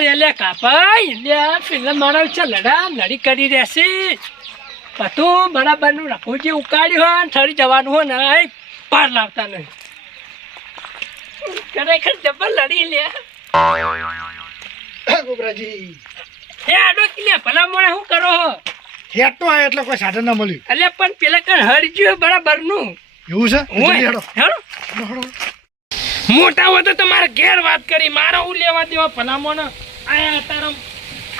લે લે કાપાઈ લે ફિલ્મ મારા છે લડા લડી કરી રહેશે. બધું બરાબરનું રફુજી ઉકાળ્યું હોય ને ઠરી જવાનું હોય ને એ પાર લાવતા નહીં. ખરેખર જબર લડી લે. ગોબરાજી એ આડો કે ભલા મોણે શું કરો હો? એટલે કોઈ સાધન ના મળ્યું. એટલે પણ પેલા કણ હરજ્યું બરાબરનું એવું છે? હું હેડો. હેડો. મોટા હોય તો તમારે ઘેર વાત કરી મારા હું લેવા દેવા ભલામો ને આયા તારા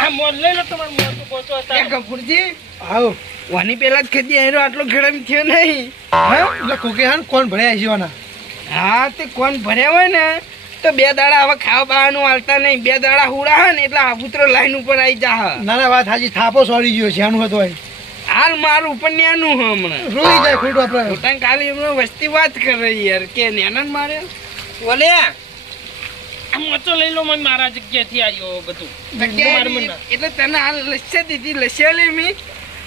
આ મોર લઈ લો તમારે મોર તો પહોંચો કપૂરજી આવો વાની પેલા જ ખેતી આયરો આટલો ખેડમ થયો નહીં. હા. એટલે કોકે હાન કોણ ભણ્યા જીવાના હા તે કોણ ભર્યા હોય ને તો બે દાડા હવે ખાવા બાવાનું હાલતા નહીં. બે દાડા હુડા હે ને એટલે આબુતરો લાઈન ઉપર આવી જા. ના ના વાત હાજી થાપો સોરી ગયો છે આનું હતું હાલ મારું ઉપર ન્યાનું હમણાં. રોઈ જાય ખોટું આપણે. પોતાને ખાલી હમણાં વસ્તી વાત કરે યાર. કે નેનન મારે ઓલે આ મોચો લઈ લો મને મારા જગ્યાથી આવ્યો બધું. એટલે તને હાલ લસ્સે દીધી લસ્સે લે મી.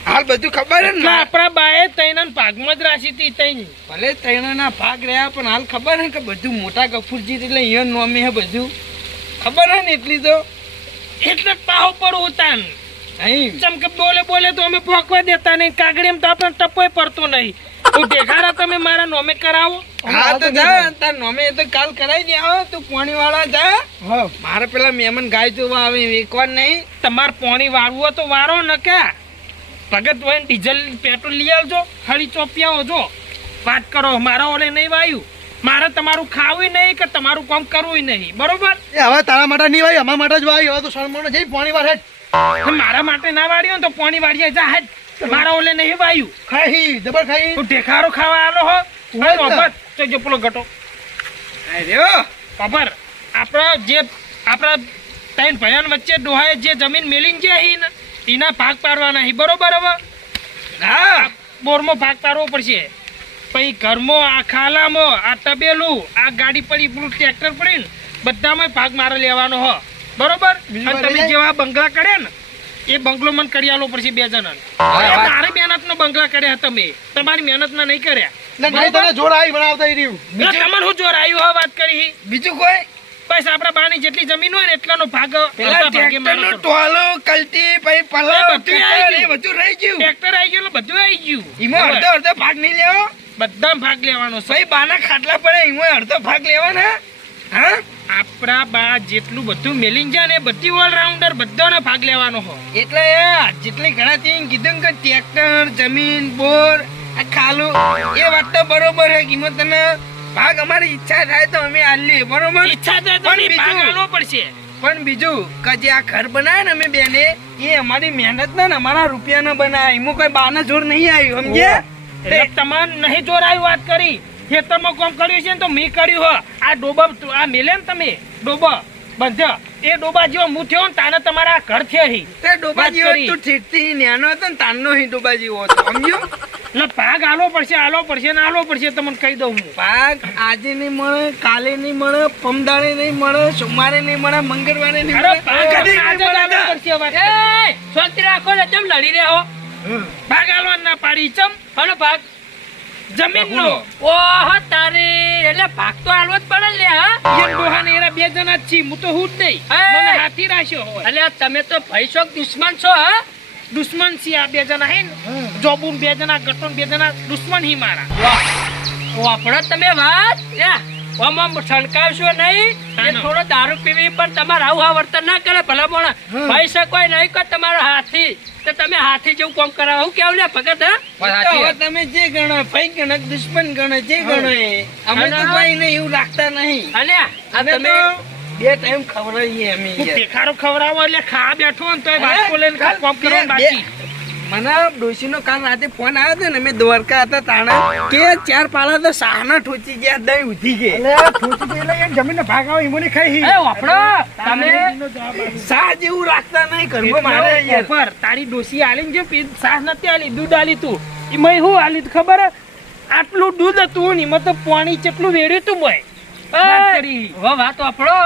હાલ બધું ખબર હે ને? આપણા બાએ તૈના ભાગમાં જ રાશી હતી તૈન ભલે ત્રણના ભાગ રહ્યા પણ હાલ ખબર હે કે બધું મોટા ગફુરજી એટલે અહીંયા નોમે હે બધું? ખબર હે ને એટલી તો? એટલે પાહો પર ઉતાન નહીં. ચમ કે બોલે બોલે તો અમે ભોંકવા દેતા નહીં. કાગડીમ તો આપણે ટપોય પડતો નહીં. હું દેખાડા તમે મારા નોમે કરાવો. હા તો જા તાર નોમે તો કાલ કરાવી દે આવો તું પોણી વાળા જા. હા. મારે પેલા મહેમાન ગાય જોવા આવે એકવાર નહીં. તમારે પોણી વાળવું તો વારો ન કે. ભગત હોય ડીઝલ પેટ્રોલ લઈ આવજો હળી ચોપિયા હોજો વાત કરો મારા ઓલે નહીં વાયું. મારે તમારું ખાવું નહીં કે તમારું કામ કરવું નહીં બરોબર? એ હવે તારા માટે નહીં વાય અમારા માટે જ વાય હવે તો સણમણો જઈ પોણી વાર હેઠ. મારા માટે ના વાળ્યો ને તો પોણી વાળીએ જા હેડ. મારા ઓલે નહીં વાયું? ખાઈ જબર ખાઈ. તું ઢેખારો ખાવા આલો હો? હોય જ તો જો પેલો ગટો. અરે ખબર આપણા જે આપણા ત્રણ ભયાન વચ્ચે ડોહાએ જે જમીન મેલીન છે અહીં ને એના ભાગ પાડવાના હી. બરોબર હવે? હા. બોરમાં ભાગ પાડવો પડશે. પછી ઘરમાં આ ખાલામાં આ તબેલું આ ગાડી પડી પેલું ટ્રેક્ટર પડી ને બધામાં ભાગ મારે લેવાનો હો. બરોબર? અને તમે જેવા બંગલા કર્યા ને એ બંગલો મને કરી આલો પડશે બે જણા તારે મહેનત નો બંગલા કર્યા તમે તમારી મહેનત ના નહીં કર્યા. નહીં તને જોર આવી બનાવતા ઈ રહ્યું. તમારે શું જોર આવ્યું હવે વાત કરી. બીજું કોઈ? બસ આપણા બાની જેટલી જમીન હોય ને એટલાનો ભાગ પેલા. ટોલો કલટી પછી એ પલાવ બધું રહી ગયું. ટ્રેક્ટર આવી ગયું બધું આવી ગયું. એમાં અડધો અડધો ભાગ નહીં લેવો? બધા ભાગ લેવાનો સહી બાના ખાટલા પડે એમાં અડધો ભાગ લેવાના? હા? આપણા બા જેટલું બધું મેલિંગ છે ને બધી ઓલરાઉન્ડર બધાનો ભાગ લેવાનો હો. એટલે જેટલી ઘણા થી કીધું કે ટ્રેક્ટર જમીન બોર આ ખાલું એ વાત તો બરોબર હે કિંમત ભાગ અમારી ઈચ્છા થાય તો અમે આલી બરોબર? ઈચ્છા થાય તો પણ ભાગ બીજું- પડશે. પણ બીજું કે જે આ ઘર બનાવે ને અમે બેને એ અમારી મહેનત ને અમારા રૂપિયા ના બનાવે. એમાં કોઈ બાના જોર નહીં આવ્યું સમજે તમારે નહીં જોર આવી વાત કરી. ખેતરમાં કામ કર્યું છે ને તો મેં કર્યું હો. આ ડોબા આ મેલે ને તમે? ડોબા. બંધ. એ ડોબા જેવો હું થયો ને તાને તમારા ઘર છે હી તે ડોબા જેવો. તું ઠીકથી ન્યાનો હતો ને તાનનો હી જેવો હતો. સમજ્યો? એટલે પાક આલો પડશે આલો પડશે ને આલો પડશે તમને કહી દઉં હું. ભાગ આજે નહીં મળે કાલે નહીં મળે પમદાડે નહીં મળે સોમવારે નહીં મળે મંગળવારે નહીં મળે. પાક આજે આલવો પડશે વાત કરી. શાંતિ રાખો ને કેમ લડી રહ્યા હો? ભાગ આલવા ના પાડી ચમ. હલો ભાગ જમીન નો. ઓહો તારે. એટલે ભાગ તો આલવો જ પડે લે હા? એ ડોહા ને એરા બે જણા જ છીએ હું તો હું જ નહીં. મને હાથી રાખ્યો હોય. એટલે તમે તો ભાઈ છો દુશ્મન છો હા? દુશ્મન છી આ બે જણા હે ને? જોબુન બે જણા ગટોન બે જણા દુશ્મન હી મારા. વાપરો તમે વાત. છલકાવશો નહીં એ થોડો દારૂ પીવી પણ તમારે આવું આ વર્તન ના કરે ભલા મોણા. ભાઈ શકો નહીં કે તમારો હાથી. તો તમે હાથી જેવું કોમ કરાવો. હું કેવું લે ભગત હા? હવે તમે જે ગણો ભાઈ ગણો દુશ્મન ગણો જે ગણો એ અમે તો કોઈ ને એવું રાખતા નહીં. અને તમે તો બે ટાઈમ ખવડાવીએ અમે ભેખારો ખવડાવો એટલે ખા બેઠો ને તો વાટકો લઈને કામ કરવાનું બાકી. મને ડોશીનો કાલ રાતે ફોન આવ્યો હતો ને મેં દ્વારકા હતા તાણા કે ચાર પાલા તો સાહના ઠોચી ગયા દહીં ઉઠી ગયા. એટલે ઠોચી ગયા એટલે એમ જમીનનો ભાગ આવે એમાં ખાઈ એ વાપરો તમે સાહ જેવું રાખતા નહીં ઘરમાં મારે યાર તારી ડોસી આલીને જે સાહ નથી આલી દૂધ આલી તું. એમાં હું આલી તું ખબર? આટલું દૂધ હતું ને એમાં તો પાણી કેટલું વેડ્યું તું ભાઈ વાત કરી. વાત આપણો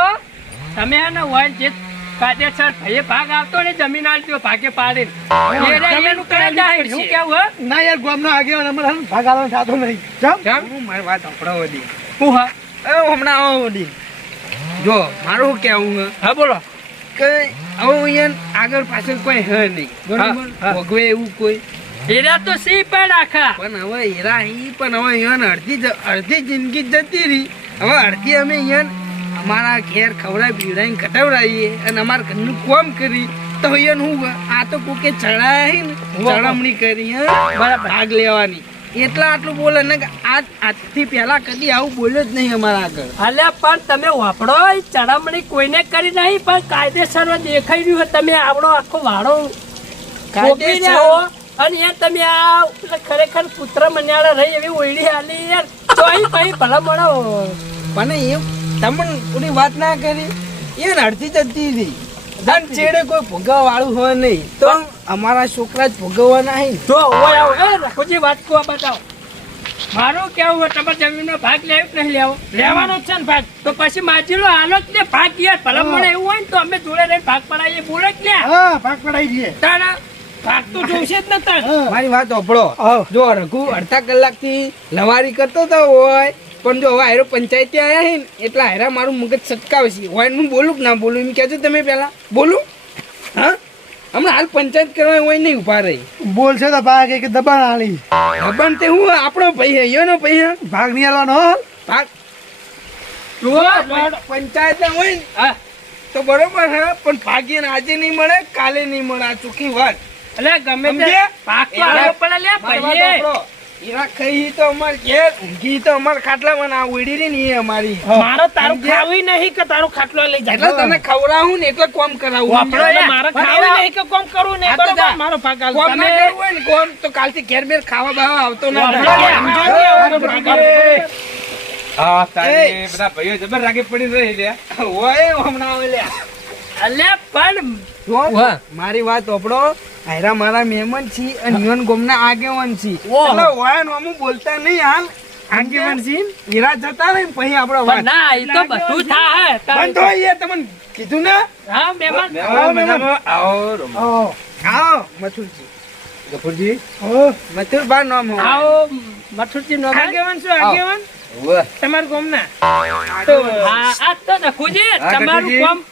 તમે હે ને હોય જે કાયદેસર ભાઈએ ભાગ આવતો ને જમીન હોય ભાગે પાડીને. એને એનું કરે જાય. શું કેવું હે? ના યાર ગામનો આગેવાન અમારે ભાગ આવવાનો થતો નહીં. જમ? હું મારી વાત સાંભળો વળી. હું હા? એ હમણાં આવો વળી. જો મારું શું કેવું હે, હા બોલો. કે હવે અહીંયા આગળ પાછળ કોઈ હે નહીં. બરાબર? ભોગવે એવું કોઈ. હીરા તો સી પણ આખા. પણ હવે હીરા હી પણ હવે અહીંયા અડધી અડધી જિંદગી જ જતી રહી. હવે અડધી અમે અહીંયા અમારા ઘેર ખવડાવી પીવડાવીને કટાવડાવીએ અને અમારા ઘરનું કોમ કરી તો અહીંયા હું આ તો કોકે ચડાયા હે ને ચડામણી કરી હા. ભાગ લેવાની. એટલા આટલું બોલે ને કે આજ આજથી પહેલા કદી આવું બોલ્યો જ નહીં અમારા આગળ. અલ્યા પણ તમે વાપરો ચડામણી કોઈને કરી નહીં પણ કાયદેસર દેખાઈ રહ્યું તમે આવડો આખો વાળો અને યાર તમે આ ખરેખર પુત્ર મન્યાળા રહી એવી ઓયડી હાલી યાર. તો અહીં પછી ભલા મળો. પણ એ તમને કોની વાત ના કરી. એ અડધી જતી હતી. ધન છેડે કોઈ ભોગવવા વાળું હોય નહીં. તો અમારા છોકરા જ ભોગવવાના હે. તો જો ઓય આવો એ રખોજી વાત કો બતાવો. મારું કેવું હોય તમારે જમીનનો ભાગ લેવો કે નહીં લેવો? લેવાનો છે ને ભાગ. તો પછી માજીલો હાલો જ ને ભાગ યાર ભલા મળે એવું હોય ને તો અમે જોડે રહીને ભાગ પડાવીએ બોલે જ ને હા ભાગ પડાવી દઈએ. તારા ભાગ તો જોઈશે જ ને તાર. હા. મારી વાત સાંભળો. હા. જો રઘુ અડધા કલાકથી લવારી કરતો તો હોય પણ જો હવે હાયરો પંચાયતે આયા છે ને એટલે હારા મારું મગજ સટકાવે છે. હોય હું બોલું કે ના બોલું? એમ કહેજો તમે પહેલાં. બોલું? હા? હમણાં હાલ પંચાયત કરવા હોય નહીં ઊભા રહી. બોલશે તો ભાગ કે દબાણ આલી. દબાણ તે હું આપણો ભાઈ હે નો ભાઈ હા. ભાગ નહીં આલવાનો. ભાગ. પંચાયત હોય ને તો બરોબર હે પણ ભાગ્યને આજે નહીં મળે કાલે નહીં મળે આ ચોખ્ખી વાત. એટલે ગમે તે ભાગ તો એરા- આલો પડે લ્યા મારી વાત ભાઈએ. સાંભળો. હીરા ખાઈ તો અમાર ઘેર ઊંઘી તો અમાર ખાટલામાં ના ઉડી રહી ને એ અમારી મારો તારું સમજ્યા? નહીં કે તારું ખાટલો લઈ જાય એટલે તને ખવડાવું ને એટલે કોમ કરાવું વાપરો મારે પણ નહીં કે કોમ કરવું નહીં આ તો બરોબર જા. મારો ભાગ આલ. કોમ ના કરવું હોય ને કોમ તો કાલથી ઘેર બેર ખાવા બાવા આવતો ના. હા તારે બધા ભાઈઓ જબર રાગે પડી રહી હમણાં આવે. અલ્યા પણ મારી વાત ઓપડો આયરા મારા મહેમાન છી અને યુવાન ગોમના આગેવાન છી. એટલે વાયન અમુ બોલતા નહીં હાલ. આગેવાન છી હીરા જતા રહે પછી આપણો વાત. ના એ તો બધું થાય. બંધ હોય એ તમને કીધું ને? હા મહેમાન. આવો મહેમાન. આવો રમો. આવો. આવો મથુરજી. ગફુરજી? ઓ મથુર બા નામ હો આવો મથુરજી નો ભાઈ. આગેવાન શું આગેવાન. તમારા ગામના. તો હા આ તો નખુજી તમારું ગોમ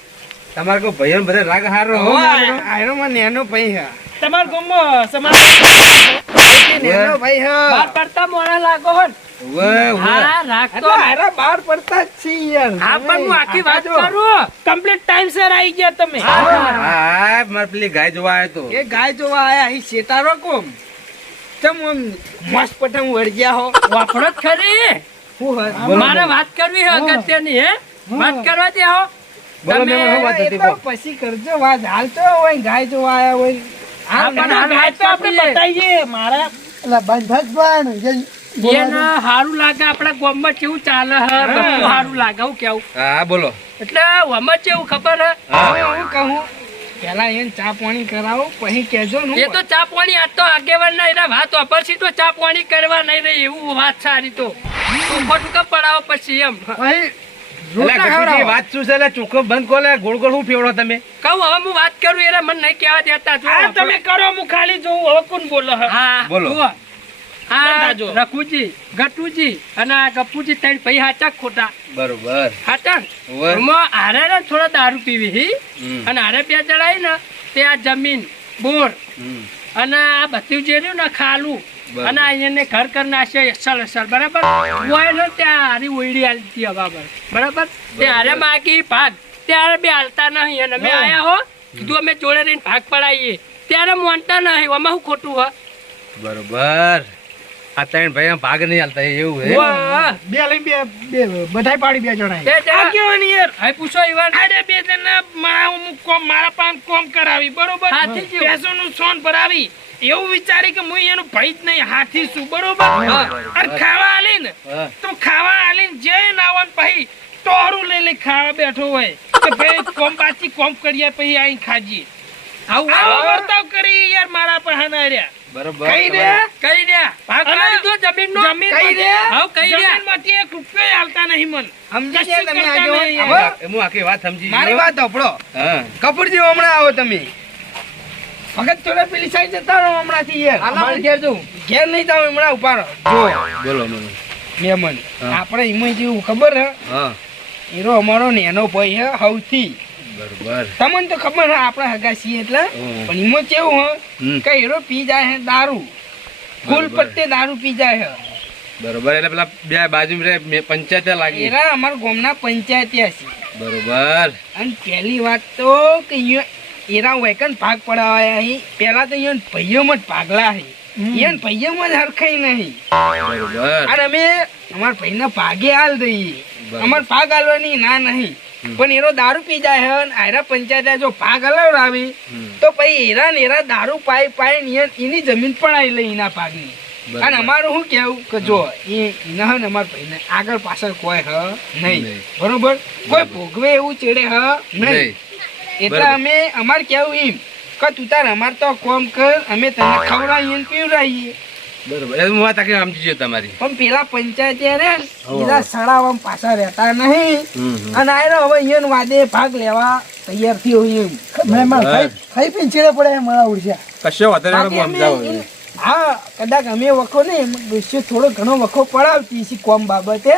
તમારે કોઈ ભાઈઓને બધા રાગ હારો હો. આયરો માં નેનો ભાઈ હે. તમારા ગામમાં સમાજ. નેનો ભાઈ હે. બાર પડતા મોરા લાગો હો ને. ઉવ્વ, ઉવ્વ. હા રાખ એટલે તો પડતા જ છીએ યાર. હા પણ હું આખી વાત કરું કમ્પ્લીટ ટાઈમ સર આવી ગયા તમે. હા, હા. હા મારે પેલી ગાય જોવા આવ્યો તો. એ ગાય જોવા આયા અહીં શેતારો કોમ? તમ મસ્ત પટંગ વળગ્યા હો. વાપરો જ ખરી. હું હે? બોલો, મારે વાત કરવી છે અગત્યની હે? વાત કરવા દે હો. તમે- હું. પછી કરજો વાત. હાલ તો હોય ગાય જોવા આયા હોય. હારું લાગે આપણા ગામમાં કેવું ચાલે હારું લાગે હું કેવું. હા બોલો. એટલે આમાં કેવું ખબર હું? કહું. પેલા એને ચા પાણી કરાવો પછી કહેજો એ તો ચા પાણી આજ તો આગેવાન ના એના વાત પછી તો ચા પાણી કરવા નહીં રહી એવું વાત સારી તો. તું ખોટું કેમ પડાવો પછી એમ. પછી એટલે રોટલા ગફુરજી, ખવડાવો. વાત શું છે? ચોખ્ખો બંધ કોલે ગોળ ગોળ શું ફેવડો તમે? કહું હવે હું વાત કરું એને મને નહીં કહેવા દેતા જો તમે કરો હું ખાલી જોઉં હવે કોણ બોલો હા? બોલો. આ બધા ગટુજી અને આ ગપુજી ત્રણ ભાઈ હાચા ખોટા? બરોબર. હાચા હારે ને થોડા દારૂ પીવી હી. અને હારે બે જણાય ને તે આ જમીન બોર અને આ બધું જે રહ્યું ને ખાલું. અને અહીંયા ઘર કર નાખશે અસલ અસલ બરાબર? હોય ને ત્યાં હારી ઓઈડી હાલતી બરાબર બરાબર? તે હારે માગી ભાગ ત્યારે બે હાલતા નહીં. અને અમે આયા હો કીધું અમે જોડે રહીને ભાગ પડાવીએ ત્યારે મોનતા નહીં આમાં શું ખોટું હો? બરોબર. આ ત્રણ ભાઈ ભાગ નહીં હાલતા એવું હે? બે લઈ બે બે બધાય પાડી બે જણા. યાર? હવે પૂછો ઈવાન. અરે બે જણા મારા હું કોમ મારા પાન કોમ કરાવી બરોબર? હાથી નું સોન ભરાવી. એવું વિચારી કે હું એનું ભાઈ જ નહીં હાથી છું બરોબર? અને ખાવા આલી ને તો ખાવા આલીને જે નાવન પછી ટોરું લઈ લઈ ખાવા બેઠો હોય. કે ભાઈ કોમ પાછી કોમ કરીએ પછી અહીં ખાજીએ આવું આવો વર્તાવ કરી યાર મારા પાસે રહ્યા બરોબર કઈ દે કઈ દે ભાગ અને પાડી દો જમીનનો? જમીન કઈ દે હાવ કઈ દે જમીનમાંથી એક રૂપિયો હાલતા નહીં મન. સમજી ગયા તમે કરતા આગેવાન? નહીં. હવે? હું આખી વાત સમજી મારી. વાત સાંભળો. કપૂરજી હમણાં આવો તમે. વખત થોડા પેલી સાઈડ જતા રહો હમણાંથી યાર. અમારે ઘેર જવું. ઘેર નહીં જાવ હમણાં ઊભા રહો. જો બોલો બોલો. મહેમાન હા. આપણે એમાં જેવું ખબર હે? હા. હીરો અમારો નેનો ભાઈ હે સૌથી બરોબર. તમને તો ખબર હે આપણે હગા છીએ એટલે. પણ એમાં કેવું હે. કે હીરો પી જાય હે દારૂ. ફૂલ. પત્તે દારૂ પી જાય હે. બરોબર એટલે પેલા બે બાજુ રે પંચાયત લાગી. એરા અમારા ગામના પંચાયત છે બરોબર. અને પહેલી વાત તો કે એરા વેકન ભાગ પડાવાય અહીં. પેલા તો અહીંયા ભાઈઓમાં જ ભાગલા હે. અહીંયા ભાઈઓમાં જ હરખાઈ નહીં. અને અમે અમાર ભાઈના ભાગે હાલ દઈએ. અમાર ભાગ હાલવાની ના નહીં. પણ એનો દારૂ પી જાય હન આયરા પંચાયત જો ભાગ હલાવડાવી તો પછી એરા ને એરા દારૂ પાઈ પાઈ ને એની જમીન પણ આવી લઈ એના ભાગની. અને અમારું શું કેવું કે જો એ એના ને અમારા ભાઈને આગળ પાછળ કોઈ હ નહીં. બરોબર? કોઈ ભોગવે એવું ચેડે હ નહીં. એટલે અમે અમારે કેવું એમ કે તું તાર અમાર તો કોમ કર અમે તને ખવડાવીએ ને પીવડાવીએ. બરોબર. એ હું વાત સમજી ગયો તમારી. પણ પેલા પંચાયત રે. પાછા રહેતા નહીં. અને આયરો હવે અહીંયા વાદે ભાગ લેવા તૈયાર થયો એમ. મહેમાન ખાઈ ખાઈ પીને ચીડે પડે મારા કશો બાકી હું સમજાવું કદાચ અમે વખો ને એમ થોડો ઘણો વખો પડાવતી છે કોમ બાબતે.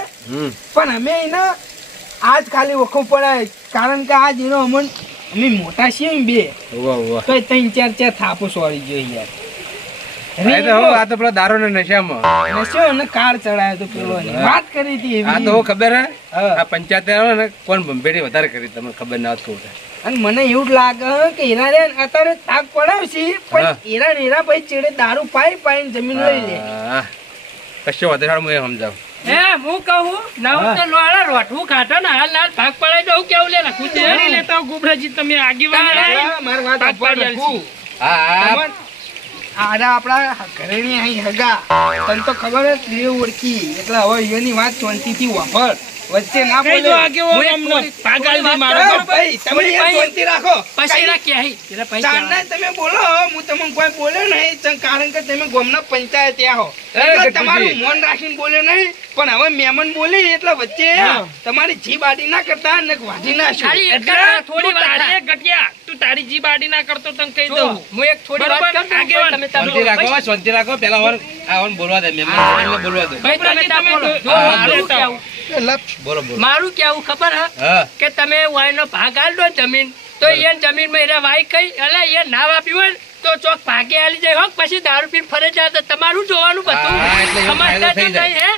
પણ અમે એના આજ ખાલી વખો પડાય. કારણ કે આજ એનો અમન અમે મોટા છીએ બે. તો ત્રણ ચાર ચાર થાપો સોરી જોઈએ યાર. તો હું આ તો નશામાં. નશો અને કાર ચડાયો તો પેલો વાત કરી હતી આ તો ખબર હે. આ પંચાયત ને કોણ ભંભેડી વધારે કરી તમને ખબર ના હોત અને મને એવું લાગે કે એના રે અત્યારે થાક પડાવશે. પણ ને એના ભાઈ ચેડે દારૂ પાઈ પાઈને જમીન લઈ લે. કશો વાંધો હું એ સમજાવું. હે હું કહું નવું તો લોડા રોટવું ખાતો ને હાલ હાલ ભાગ પડાઈ દઉં કેવું લે છે લેતા ગુબરાજી તમે રહ્યા. વાત પાક પાડી આપવા. હા હા. આડા આપણા ઘરેણી અહીં હગા. તને તો ખબર જ ઓળખી. એટલે હવે એની વાત શાંતિથી વાપર. વચ્ચે ના બોલે. હું એક અમને પાગાલ દે મારો. ભાઈ તમે શાંતિ રાખો. પછી એના ક્યાંય પેલા પૈસા ચાંદના તમે બોલો. હું તમને કોઈ બોલે નહીં કારણ કે તમે ગોમના પંચાયત હો એટલે તમારું મન રાખીને બોલે નહીં પણ હવે મેમન બોલે એટલે વચ્ચે તમારી જીભ આડી ના કરતા ને વાઢી ના છો. એટલે થોડી તારી ગટિયા, તું તારી જીબ આડી ના કરતો તને કહી દઉં. હું એક થોડી વાત કરું આગેવાન. તમે શાંતિ રાખો શાંતિ રાખો. પેલા વર આ વર બોલવા દે મેમન. બોલવા દે. ભાઈ તમે તમે. જો મારું કેવું મારું ખબર હા? કે તમે વાયનો ભાગ આલ દો જમીન તો એ જમીનમાં એને વાય કઈ એટલે એ ના વાપ્યું હોય તો ચોક ભાગે આલી જાય હોક પછી દારૂ પીને ફરે જાય તો તમારું જોવાનું બધું. હા, એટલે એવો સમજતા તો નહીં, હે?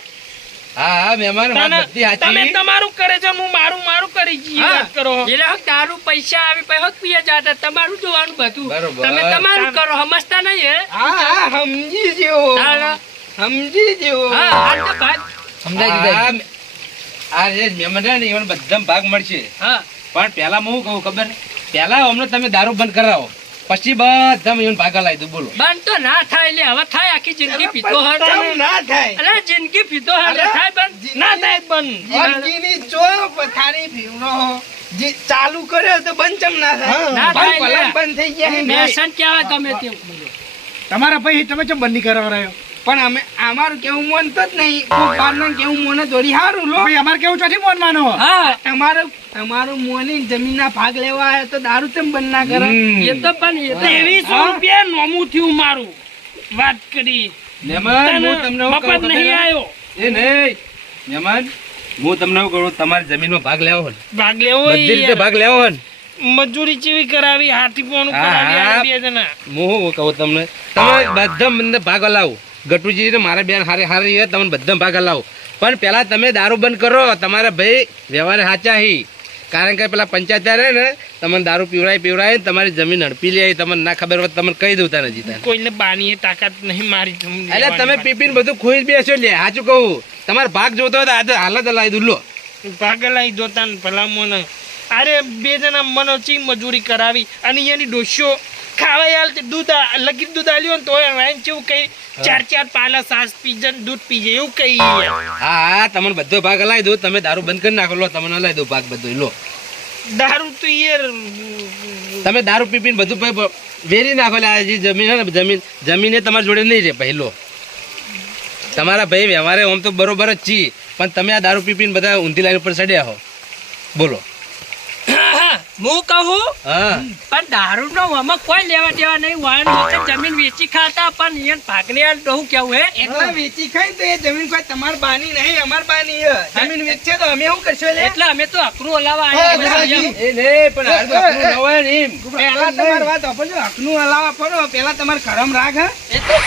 હા હા મહેમાન વાત તને- બધી તમે તમારું કરે છે હું મારું મારું કરી જી. વાત કરો. એટલે હોક દારૂ પૈસા આવી પછી હોક પીએ જાતા તમારું જોવાનું બધું. તમે તમારું કરો સમજતા નહીં હે? હા હા સમજી જેવો હા, સમજી જેવો હા હાલ તો ભાગ આ આ જે મહેમાન છે ને એમને બધા ભાગ મળશે. હા. પણ હું કહું ખબર? પેલા અમને તમે દારૂ બંધ કરાવો. પછી બધા એમને ભાગ લાવી દઉં બોલો. બંધ તો ના થાય લે હવે થાય આખી જિંદગી પીતો હર ના થાય. અરે જિંદગી પીતો હર થાય બંધ ના થાય બંધ જિંદગીની ચો પથારી ભીવડો જે ચાલુ કર્યો તો બંધ ચમ ના થાય. ના બંધ થાય બંધ થઈ ગયા મેસન કેવા ગમે તેવું તમારા પછી તમે ચમ બંધ કરવા રહ્યો પણ અમે અમારું કેવું મન તો જ નહીં. કોઈ બહારનું કેવું મોને દોરી હારું લો. ભાઈ અમારે કેવું ચોથી મોન માનો હા. તમારું તમારું મોની જમીનના ભાગ લેવા આવ્યો તો દારૂ તેમ બંધ ના કરે એ તો પણ એ તો ત્રેવીસો રૂપિયા નોમું થયું મારું. વાત કરી. મહેમાન હું તમને કહું મફત નહીં? આવ્યો. એ નહીં. મહેમાન હું તમને એવું કહું તમારી જમીનમાં ભાગ લેવો હોય ભાગ લેવો બધી રીતે ભાગ લેવો હોય મજૂરી ચેવી કરાવી હાથી પોનું કરાવી આ બે જણા. હું કહું તમને? તમે બધા મને ભાગ હલાવો ગટુજી મારા બેન હારે હારે તમને બધા ભાગ લાવો પણ પેલા તમે દારૂ બંધ કરો તમારા ભાઈ વ્યવહાર સાચા હી. કારણ કે પેલા પંચાયત રહે ને તમને દારૂ પીવડાય પીવડાય તમારી જમીન હડપી લે તમને ના ખબર હોય તમને કહી દઉં નથી જીતા કોઈને બાની તાકાત નહીં મારી એટલે તમે પીપીને બધું ખોઈ બેસો લે સાચું કહું. તમારે ભાગ જોતો હોય તો આજે હાલત લાવી દઉં લો. લાવી જોતા ને ભલા મોને અરે બે જણા મને ચી મજૂરી કરાવી અને એની ડોસ્યો ખાવા યાર દૂધ લગી દૂધ આલ્યો ને તો વાઈન ચેવું કઈ ચાર ચાર પાલા સાસ પીજે દૂધ પીજે એવું કઈ હા હા તમને બધો ભાગ લાવી દો તમે દારૂ બંધ કરી નાખો લો તમને હલાવી દો ભાગ બધો લો. દારૂ તો યાર તમે દારૂ પી પીને બધું વેરી નાખો લે જે જમીન હે ને જમીન જમીને તમારી જોડે નહીં રહે પહેલો તમારા ભાઈ વ્યવહારે આમ તો બરોબર જ છીએ પણ તમે આ દારૂ પી પીને બધા ઊંધી લાઈન ઉપર ચડ્યા હો. બોલો. હું કહું? પણ દારૂ નો આમાં કોઈ લેવા દેવા નહીં. વાહન વખત જમીન વેચી ખાતા પણ એ ભાગને આ ડોહું કેવું હે? એટલે વેચી ખાઈ તો એ જમીન કોઈ તમાર બાની નહીં અમાર બાની હે. જમીન વેચશે તો અમે શું કરશું એટલે? અમે તો અકરું હલાવા આવ્યા એ ને પણ હાલ તો આપણું ન હોય ને એમ. પહેલા તમારી વાત આપજો હકનું હલાવા પડો. પહેલા તમારે કરમ રાખ હે.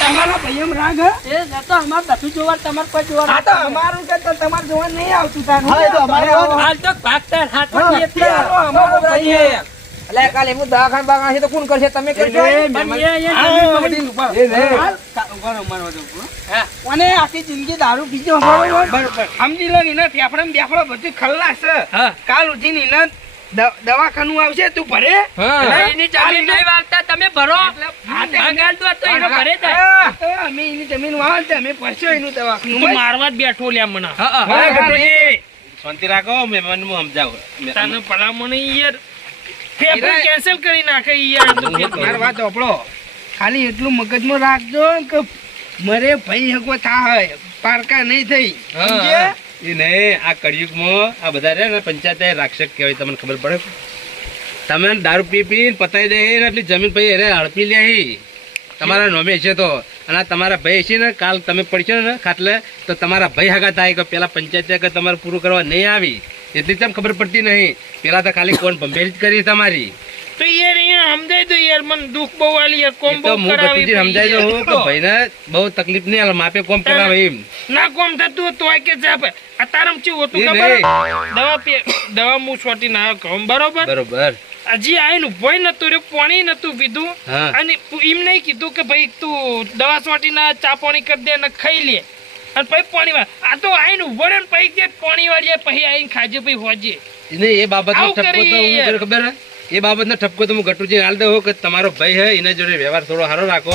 તમારો તમારા રાગ એ તો અમાર બધું જોવા તમારે કોઈ જોવા આ તો અમારું કે તો તમારે જોવા નહીં આવતું તાર. હા, તો અમારી હાલ તો ભાગતા હાથ એટલે અમારો ભાઈ હે. એટલે કાલે હું દવાખાને છે કોણ કરશે? તમે. અને આખી જિંદગી દારૂ પીજો. બરોબર. સમજી લો ને એના ફેફડામાં બેફડો બધું ખલ્લાસ છે. કાલ ઉઠીને દવાખાનું આવશે તું ભરે? એટલે એની જમીન નહીં વાવતા તમે ભરો. હા, તે અમે- ભાગાલ દો તો એનો ભરે જાય. હા, તો અમે એની જમીન વાવન અમે પરસ્યો એનું દવાખાનું. મારવા જ બેઠો લ્યા મને. હા, હા. હા, ગટુજી. શાંતિ રાખો મહેમાનનું સમજાવો. તને ભલામણ યાર પેપર કેન્સલ કરી નાખે યાર. મારી વાત. ખાલી એટલું મગજમાં રાખજો કે મરે ભાઈ હકો થાય પારકા નહીં થઈ. સમજ્યા? એ નહીં, આ કળિયુગમાં આ બધા રે ને પંચાયત રાક્ષક કહેવાય, તમને ખબર પડે? તમે દારૂ પી પીને પતાવી દે ને એટલી જમીન પછી એને હડપી લે તમારા નોમે છે તો. અને તમારા ભાઈ છે ને, કાલ તમે પડશો ને ખાટલે, તો તમારા ભાઈ હગા થાય કે પેલા પંચાયત કે તમારે પૂરું કરવા નહીં આવી. એટલી તમને ખબર પડતી નહીં. પેલા તો ખાલી કોણ ભંભેરી જ કરી તમારી. તો અહીંયા સમજાય દો યાર મને દુઃખ બહુ આલી યાર કોમ બહુ કરાવી ગટુજી સમજાઈ દઉં હું કે ભાઈને બહુ તકલીફ નહીં હાલે માપે કોમ કરાવે એમ. ના કોમ થતું હોય કે જા ભાઈ. અત્યારે આમ ચેવું ખબર? દવા પી દવા હું છોટી ના કહું બરોબર? બરોબર. હજી આઈને ઉભોય નતું રહ્યો પાણી નતું પીધું. અને એમ નહીં કીધું કે ભાઈ તું દવા છોટીને ચા પાણી કરી દે ખાઈ લે. અને પછી પાણી વાળ આ તો આઈને ઊભો રહ્યો ને પછી કે પાણી વાળી પછી આઈને ખાજે પછી હોજે. એ બાબતનો આવું ઠપકો તો કરીએ હું યાર. તને ખબર? એ બાબતનો ઠપકો તો હું ગટુજી હાલ દઉં કે તમારો ભાઈ હે, એના જોડે વ્યવહાર થોડો સારો રાખો.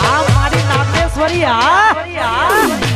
આ મારી નાગેશ્વરી આ.